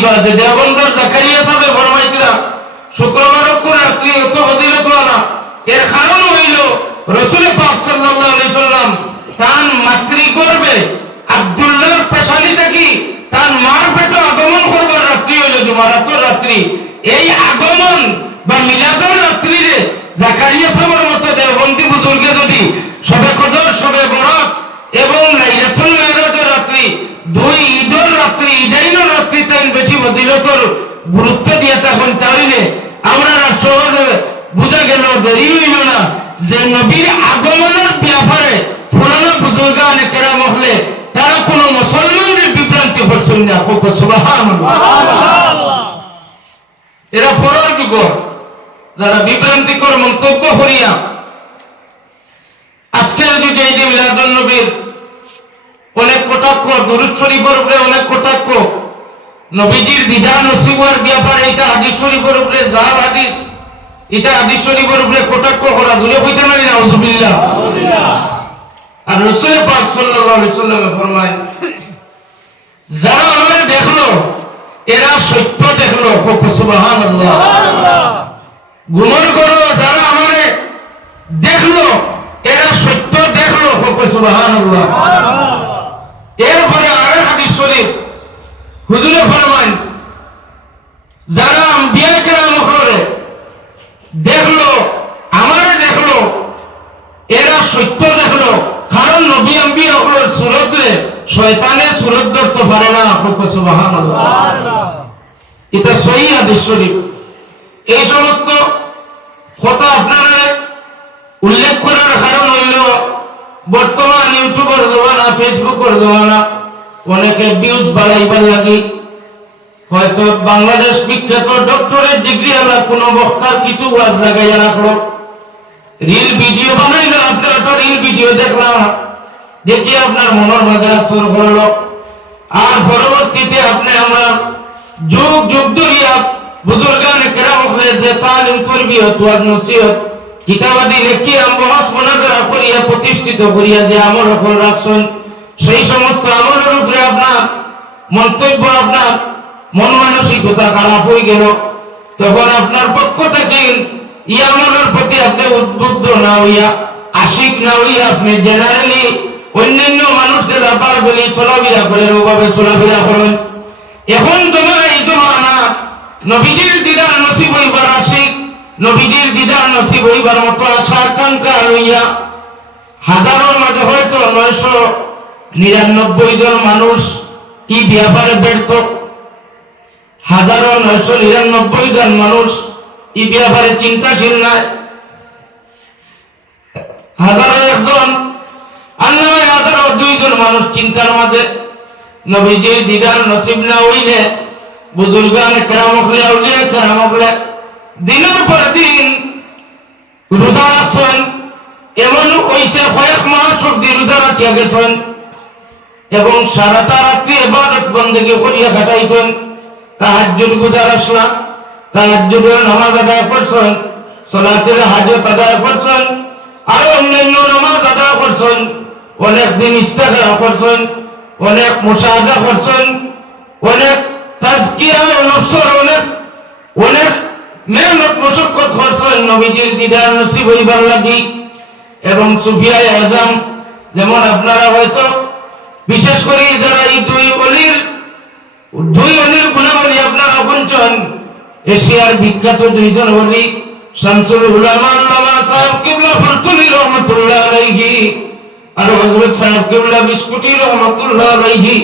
হইবা যে দেওবন্দর জাকারিয়া সাহেব ফরমাইতরা শুক্রবার কোন রাত্রি অত ফজিলত ওয়ালা এর কারণ হইল রাসূল পাক সাল্লাল্লাহু আলাইহি সাল্লাম তান মাতৃ গর্ভে আব্দুল্লাহর পেশানি থেকে তান মার পেটে আগমন করবার রাত্রি হইল জুমারাতের রাত্রি এই আগমন বা মিলাদের রাত্রিরে জাকারিয়া সাহেবের মতো দেওবন্দি বুজুর্গে যদি সবে কদর সবে বরাত এবং লাইলাতুল মিরাজের রাত্রি দুই ঈদের রাত্রি ঈদাইনের রাত্রি তাই বেশি ফজিলতের গুরুত্ব দিয়ে তখন তাইলে আমরা সহজে বুঝা গেল দেরি হইল না যে নবীর আগমনের ব্যাপারে পুরানো বুজুর্গানে কেরাম হলে তারা কোনো মুসলমানদের বিভ্রান্তি করছেন না সুবহানাল্লাহ এরা পড়ার যুগ যারা বিভ্রান্তিকর মন্তব্য করিয়া আজকের যুগে এই যে মিলাদুন নবীর অনেক কটাক্ষ দুরূদ শরীফের উপরে অনেক কটাক্ষ নবীজির দিদার নসিব হওয়ার ব্যাপারে এটা হাদিস শরীফের উপরে জাল হাদিস এটা হাদিস শরীফের উপরে কটাক্ষ করা দূরে হইতে পারি না আউযুবিল্লাহ আর রাসূল পাক সাল্লাল্লাহু আলাইহি ওয়াসাল্লাম ফরমায় যারা আমারে দেখলো এরা সত্য দেখলো সুবহানাল্লাহ গুমর করো যারা আমারে দেখলো এরা সত্য দেখলো সুবহানাল্লাহ এরপরে আরেক হাদিস শরীফ হুজুরে ফরমান যারা আম্বিয়া কেরাম হলে দেখলো আমারে দেখলো এরা সত্য দেখলো কারণ নবী আম্বিয়া হলের সুরতে শয়তানে সুরত ধরতে পারে না সুবহানাল্লাহ এটা সহিহ হাদিস শরীফ এই সমস্ত কথা আপনারা উল্লেখ করার কারণ হইল বর্তমান ইউটিউবের জমানা ফেসবুকের জমানা অনেকে ভিউজ বাড়াইবার লাগি হয়তো বাংলাদেশ বিখ্যাত ডক্টরেট ডিগ্রি আলা কোন বক্তার কিছু ওয়াজ লাগাইয়া রাখলো রিল ভিডিও বানাইলো আপনার একটা রিল ভিডিও দেখলাম দেখি আপনার মনের মাঝে আসর করলো আর পরবর্তীতে আপনি আমরা যুগ যুগ ধরিয়া বুজুর্গানে কেরাম হলে যে তালিম তরবিয়ত ওয়াজ নসিহত কিতাবাদি লেখি বহস মুনাজারা করিয়া প্রতিষ্ঠিত করিয়া যে আমল উপর রাখছেন সেই সমস্ত আমলের উপরে আপনার মন্তব্য আপনার মন মানসিকতা খারাপ হয়ে গেল তখন আপনার পক্ষ থেকে ই আমলের প্রতি আপনি উদ্বুদ্ধ না হইয়া আশিক না হইয়া আপনি জেনারেলি অন্যান্য মানুষদের আবার বলি চলাফেরা করেন ওভাবে চলাফেরা করেন এখন তোমার এই জমানা নবীজির দিদার নসিব হইবার আশিক নবীজির দিদার নসিব হইবার মতো আশা আকাঙ্ক্ষা লইয়া হাজারের মাঝে হয়তো 999 জন মানুষ কি ব্যাপারে ব্যর্থ 1999 জন মানুষ এই ব্যাপারে চিন্তাশীল নয় 1001 আর 9,002 জন মানুষ চিন্তার মাঝে নবীজির দিদার নসিব না হইলে বুজুর্গানে কেরাম হলে আউলিয়া কেরাম হলে দিনের পর দিন রোজা রাখছেন এমন হইছে কয়েক মাস অব্দি রোজা রাখিয়া গেছেন এবং সারাটা রাত্রি ইবাদত বন্দেগী করিয়া কাটাইছেন তাহাজ্জুদ গুজার আসলা তাহাজ্জুদের নামাজ আদায় করছেন সালাতের হাজত আদায় করছেন আর অন্যান্য নামাজ আদায় করছেন অনেক দিন ইস্তেগফার করছেন অনেক মুশাহাদা করছেন অনেক তাজকিয়া ও নফসের অনেক মেহনত মশক্কত করছেন নবীজির দিদার নসিব হইবার লাগি এবং সুফিয়ায়ে আজম যেমন আপনারা হয়তো বিশেষ করে যারা এই দুই অলির গুণাবলী আপনারা শুনছেন এশিয়ার বিখ্যাত দুইজন ওলি শামসুল উলামা আল্লামা সাহেব কিবলা ফরতুলি রহমাতুল্লাহ আলাইহি আর হযরত সাহেব কিবলা বিস্কুটি রহমাতুল্লাহ আলাইহি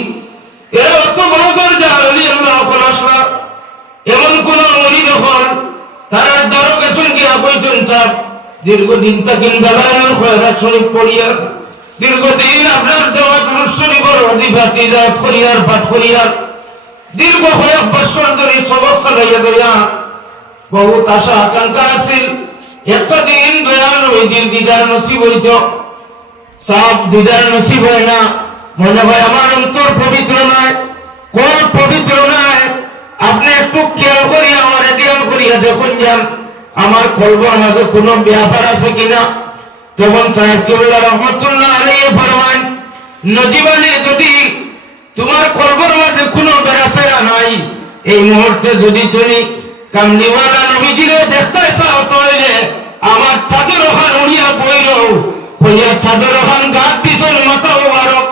এরা অত বড় দরজা ওলি আল্লাহ পরাশরা এমন কোন ওলি যখন তারা দরগা শুনকে কইছেন সাহেব দীর্ঘদিন তাকিন দালালুল খয়রাত শরীফ পড়িয়া দীর্ঘদিন আপনার দেওয়া দুরূদ শরীফের ওয়াজিফা তিলাওয়াত করিয়ার পাঠ করিয়ার দীর্ঘ কয়েক বছর ধরে সবর চালাইয়া দেয়া বহুত আশা আকাঙ্ক্ষা আছিল একটা দিন দয়াল নবীজির দিদার নসিব হইত সব দিদার নসিব হয় না মনে হয় আমার অন্তর পবিত্র নয় কোন পবিত্র নয় আপনি একটু খেয়াল করিয়া আমার ধ্যান করিয়া দেখুন যান আমার কলবের মাঝে কোনো ব্যাপার আছে কিনা তখন সাহেব কিবলা রহমাতুল্লাহ আলাইহি ফরমান নজিবানে যদি তোমার কলবের মাঝে কোনো বেরাসেরা নাই এই মুহূর্তে যদি তুমি কামলিওয়ালা নবীজিরে দেখতে চাও তাহলে আমার চাদর ওখান উড়িয়া বইরও হইয়া চাদর ওখান গাছ দিছুন মাথা মুবারক,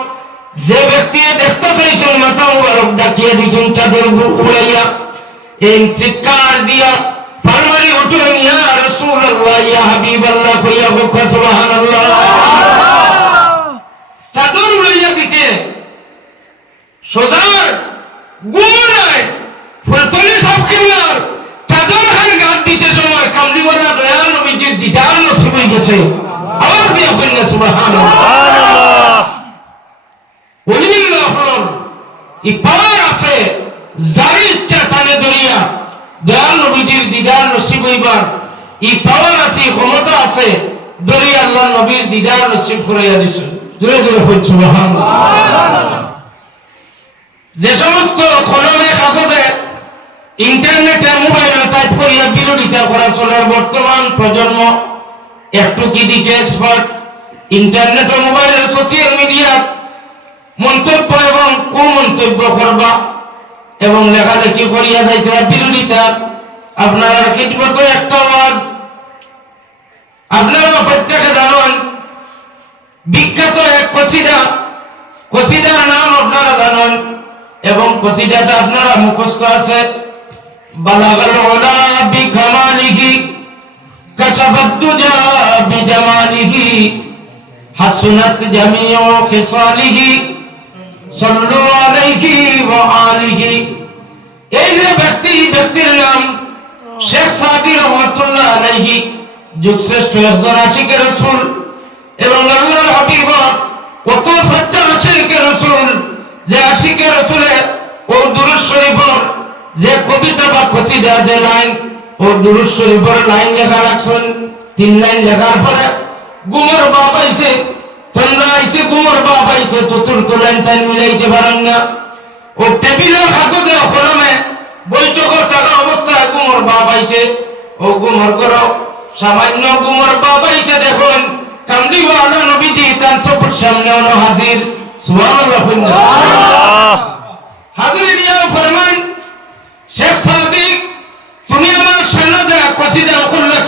যে ব্যক্তি দেখতে চাইছুন মাথা মুবারক ডাকিয়ে দিছুন চাদর উড়াইয়া এই চিৎকার দিয়া ফারমারি উঠুন ইয়া রাসূলুল্লাহ ইয়া হাবিবাল্লাহ কইয়া বকা সুবহানাল্লাহ। চাদর উড়াইয়া দিতে সোজার গুড়ায় ফুলতলি সব খিলার চাদর হান গান দিতে সময় কামলিওয়ালা দয়াল নবীজির দিদার নসিব হয়ে গেছে। আওয়াজ দিয়া বললে সুবহানাল্লাহ। ওলিল্লাহ ইপার আছে যার ইচ্ছা টানে দরিয়া দয়াল নবীজির দিদার নসিব হইবার ই পাওয়ার আছে, ক্ষমতা আছে, দরিয়া আল্লাহ নবীর দিদার নসিব করাইয়া দিছেন। জোরে জোরে বল সুবহানাল্লাহ। যে সমস্ত কলমে কাগজে ইন্টারনেটে মোবাইলে টাইপ করিয়া বিরোধিতা করা চলে বর্তমান প্রজন্ম একটু কি দিকে এক্সপার্ট, ইন্টারনেট ও মোবাইলের সোশ্যাল মিডিয়া মন্তব্য এবং কুমন্তব্য করবা এবং লেখালেখি করিয়া যাইতে বিরোধিতা। আপনারা খিদমত একটা আওয়াজ, আপনারা প্রত্যেকে জানেন বিখ্যাত এক কসিদার নাম আপনারা জানেন এবং কসিদাটা আপনারা মুখস্থ আছে। বালাগাল উলা বিকামালিহি কাশাফাত দুজা বিজামালিহি হাসনাত জামিউ খিসালিহি সাল্লু আলাইহি ওয়া আলিহি। এই যে ব্যক্তির নাম শেখ সাদি রহমাতুল্লাহ আলাইহি, যুগশ্রেষ্ঠ একজন আশিকে রাসূল এবং আল্লাহর হাবিব, কত সচ্চা আশিকে রাসূল, যে আশিকে রাসূলের ও দুরূদ শরীফের যে কবিতা বা কসিদা যে লাইন ও দুরূদ শরীফের লাইন লেখা রাখছেন, 3 লাইন লেখার পরে গুমর বাপ আইছে, তন্দ্রা আইছে, গুমর বাপ আইছে, চতুর্থ লাইন টাইম মিলাইতে পারেন না। ও টেবিলের কাগজে কলমে বৈঠকের থাকা অবস্থায় গুমর বাপ আইছে, ও গুমর করো সামান্য গুমর বাপ আইছে, দেখুন কামলিওয়ালা নবীজি তার চোখের সামনে হাজির। সুবহানাল্লাহ। হাজির দিয়া ফরমান, শেখ সাদিক তুমি আমার সামনে যে কসিদা উল্লেখ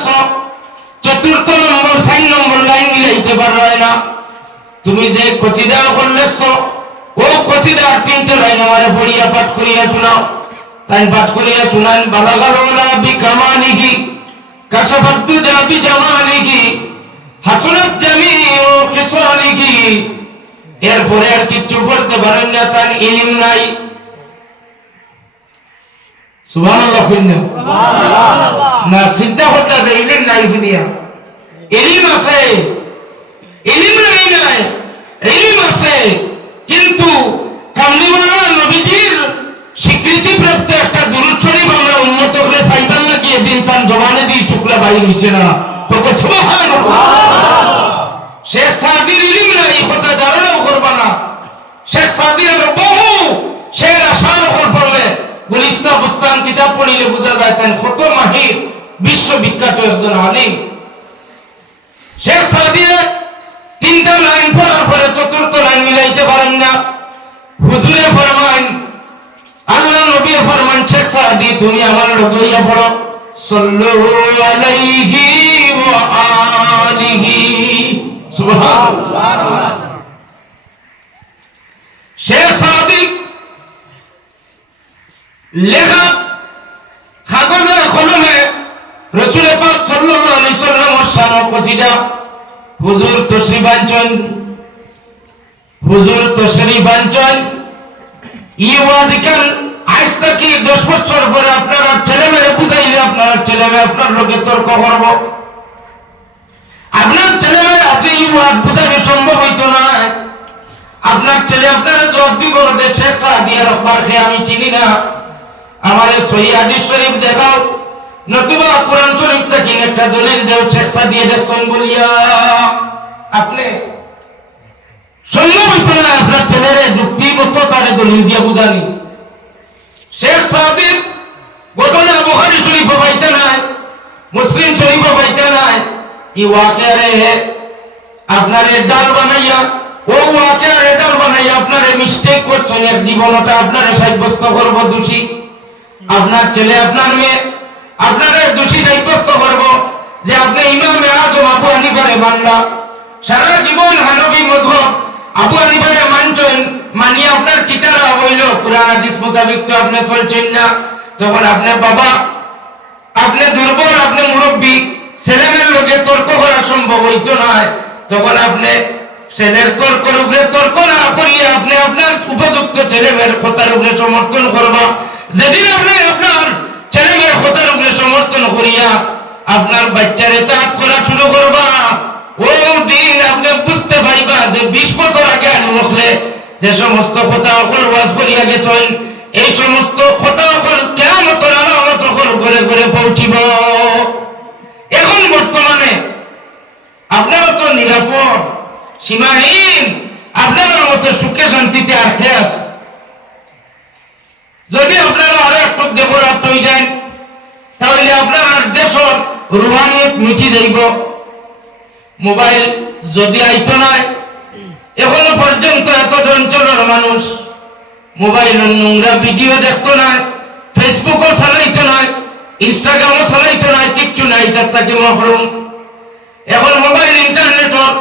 চতুর্থ নম্বর 4 নম্বর লাইন মিলাইতে পারো না, তুমি যে কসিদা উল্লেখ ও কসিদার 3টে লাইন আমারে পড়িয়া পাঠ করিয়া শোনাও। তাই পাঠ করিয়া শোনান, বালাগাল উলা বিকামালিহি কাশাফাত দুজা বিজামালিহি হাসনাত জামিউ খিসালিহি। এরপরে আর কিছু পড়তে পারেন না, তার ইলম নাই। সুবহানাল্লাহ। না চিন্তা করতে ইলম নাই, ইলম আছে, ইলম নাই, ইলম আছে, কিন্তু কামলিওয়ালা নবীজির স্বীকৃতি প্রাপ্ত একটা দুরূদ শরীফ আমরা উন্নত করে পাইবার লাগিয়ে দিন তার জবানে দিয়ে টুকরা বাইর হইছে না। সুবহানাল্লাহ। শেখ সাদির ইলম নাই, কথা ধারণাও করবা না। শেখ সাদির বহু শের আশার উপর পড়লে গুলিস্তা বুস্তান কিতাব পড়িলে বোঝা যায় তাই কত মাহির, বিশ্ববিখ্যাত একজন আলিম। শেখ সাদির 3টা লাইন পড়ার পরে চতুর্থ লাইন মিলাইতে পারেন না। হুজুরে ফরমান, আল্লাহ নবী ফরমান, শেখ সাদি তুমি আমার লইয়া পড়ো, সাল্লু আলাইহি ওয়া আলিহি। সুবহানাল্লাহ। শেখ সাদি লেখা কাগজে কলমে রাসূল পাক সাল্লাল্লাহু আলাইহি ওয়াসাল্লামের শান কসিদা হুজুর তশরিফ আনছেন। ইওয়াজিকাল আজ থেকে 10 বছর পরে আপনারা ছেলেমেয়ে বুঝাইলে আপনারা ছেলেমেয়ে আপনার লোকে তর্ক করব। আপনার ছেলেমেয়ে আপনি ইওয়াজ বুঝাবে সম্ভব হইতো না। আপনার ছেলে আপনারা জবাব দিব যে শেখ সাদিয়ার বারকে আমি চিনি না, আমার সহিহ হাদিস শরীফ দেখাও, নতুবা কোরআন শরীফ থেকে একটা দলিল দেও শেখ সাদিয়া দেখছেন বলিয়া আপনি সম্ভব হইতো না আপনার ছেলের যুক্তিগত তারে দলিল দিয়া বুঝানি। শেখ সাদির ঘটনা বুখারী শরীফ পাইতে নাই, মুসলিম শরীফ পাইতে নাই। ই ওয়াকিয়ারে আপনারে ডাল বানাইয়া, ও ওয়াকিয়ারে ডাল বানাইয়া আপনারে মিস্টেক করছেন, এক জীবনটা আপনারে সাব্যস্ত করব দোষী। আপনার ছেলে আপনার মেয়ে আপনারা দোষী সাব্যস্ত করব যে আপনি ইমামে আজম আবু হানিফারে মানলা, সারা জীবন হানফি মযহব আবু হানিফারে মানছেন, মানি আপনার কিতারা হইল কুরআন হাদিস মোতাবেক তো আপনি চলছেন না। তখন আপনার বাবা, আপনি দুর্বল, আপনি মুরব্বী, ছেলেমেয়ের লোকে তর্ক করা সম্ভব হইতো না। তখন আপনি ছেলের তর্কের উপরে তর্ক না করিয়ে আপনি আপনার উপযুক্ত ছেলেমেয়ের কথার উপরে সমর্থন করবা। যেদিন আপনি আপনার ছেলেমেয়ের কথার উপরে সমর্থন করিয়া আপনার বাচ্চারে তাঁত করা শুরু করবা, ওই দিন আপনি বুঝতে পারবা যে 20 বছর আগে আনমখলে যে সমস্ত কথা অকল ওয়াজ করিয়া গেছেন, এই সমস্ত কথা অকল কিয়ামতের আলামত অকল ঘরে ঘরে পৌঁছিব। এখন বর্তমানে আপনারা তো নিরাপদ, সীমাহীন, আপনার মতো সুখে শান্তিতে আর খেয়ে আছে। যদি আপনারা আরো একটু ডেভেলপ হয়ে যান তাহলে আপনার দেশের রুহানিয়ত মিটি যাইব। মোবাইল যদি আইতো নাই, এখনো পর্যন্ত এত অঞ্চলের মানুষ মোবাইলের নোংরা ভিডিও দেখতো না, ফেসবুকও চালাইতো না, ইনস্টাগ্রামও চালাইতো না, কিচ্ছু নাই, তার থেকে মহরুম। এখন মোবাইল ইন্টারনেটর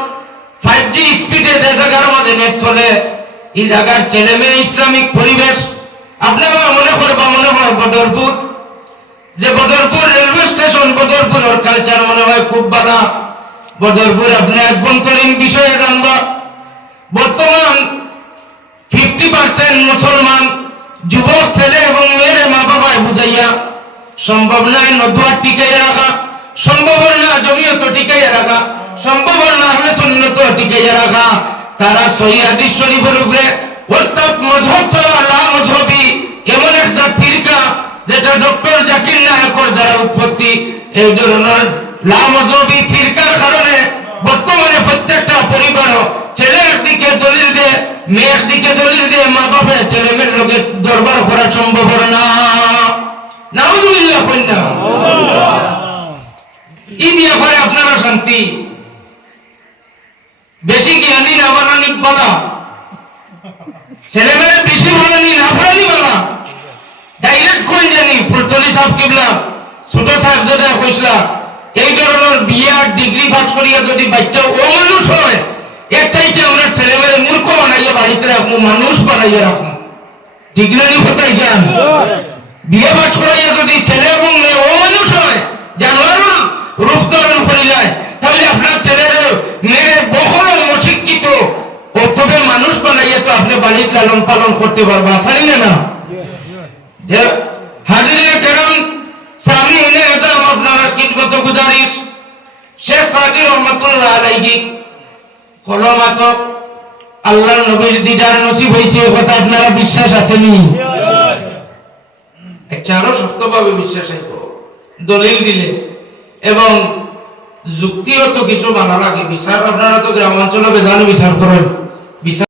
5G স্পিডে যে জায়গার মধ্যে নেট চলে, এই জায়গার ছেলে মেয়ে ইসলামিক পরিবেশ আপনারা মনে করবা মনে হয় বদরপুর, যে বদরপুর রেলওয়ে স্টেশন, বদরপুরের কালচার মনে হয় খুব বাধা। বদরপুর আপনি আভ্যন্তরীণ বিষয়ে জানবা, বর্তমান 50% মুসলমান যুবক ছেলে এবং মেয়ের মা বাবায় বুঝাইয়া সম্ভব নয় নদুয়া টিকাইয়া রাখা, সম্ভব না জমিয়ত টিকাইয়া রাখা, সম্ভব না হলে সুন্নত টিকাইয়া রাখা। তারা সহিহ হাদিস শরীফের উপরে অর্থাৎ মযহব ছাড়া লা মযহবী এমন একটা ফিরকা যেটা ডক্টর জাকির নায়কের দ্বারা উৎপত্তি, এই ধরনের লা মযহবী ফিরকার কারণে বর্তমানে প্রত্যেকটা পরিবার ছেলে একদিকে দলিল দিয়ে, মেয়ে একদিকে দলিল দিয়ে, মা বাবা ছেলে মেয়ের লোকের দরবার করা সম্ভব না। নাউযুবিল্লাহ কইনা ই ব্যাপারে আপনারা শান্তি বেশি জ্ঞানী না বানানি বলা, ছেলে মেয়ে বেশি বানানি না বানানি বলা, ডাইরেক্ট কই জানি ফুলতলি সাহেব কিবলা ছোট সাহেব যেটা কইসলা, এই ধরনের বিয়ার ডিগ্রি পাস করিয়া যদি বাচ্চা ও মানুষ হয়, এর চাইতে আমরা ছেলে মেয়ে মূর্খ বানাইয়া বাড়িতে রাখবো, মানুষ বানাইয়া রাখবো। ঠিক না নি কোথায় যান? বিয়ে পাস করাইয়া যদি ছেলে এবং মেয়ে ও মানুষ হয়, জানোয়ার রূপ ধারণ করে যায়, তাহলে আপনার ছেলের মেয়ে বহুল অশিক্ষিত তবে মানুষ বানাইয়া তো আপনি বাড়িতে লালন পালন করতে পারবো, আসানি না? যে হাজিরে কেরাম সামিনে আজম, আপনারা কিদমত গুজারিশ শেখ সাদি রহমাতুল্লাহ আলাইহি কলমাত আল্লাহর নবীর দিদার নসিব হয়েছে, কথা আপনারা বিশ্বাস আছেনি? একটা আরো শক্তভাবে বিশ্বাস আইব, দলিল দিলে এবং যুক্তিগত কিছু মানা লাগে। বিচার আপনারা তো গ্রামাঞ্চলে বেদানো বিচার করেন, বিচার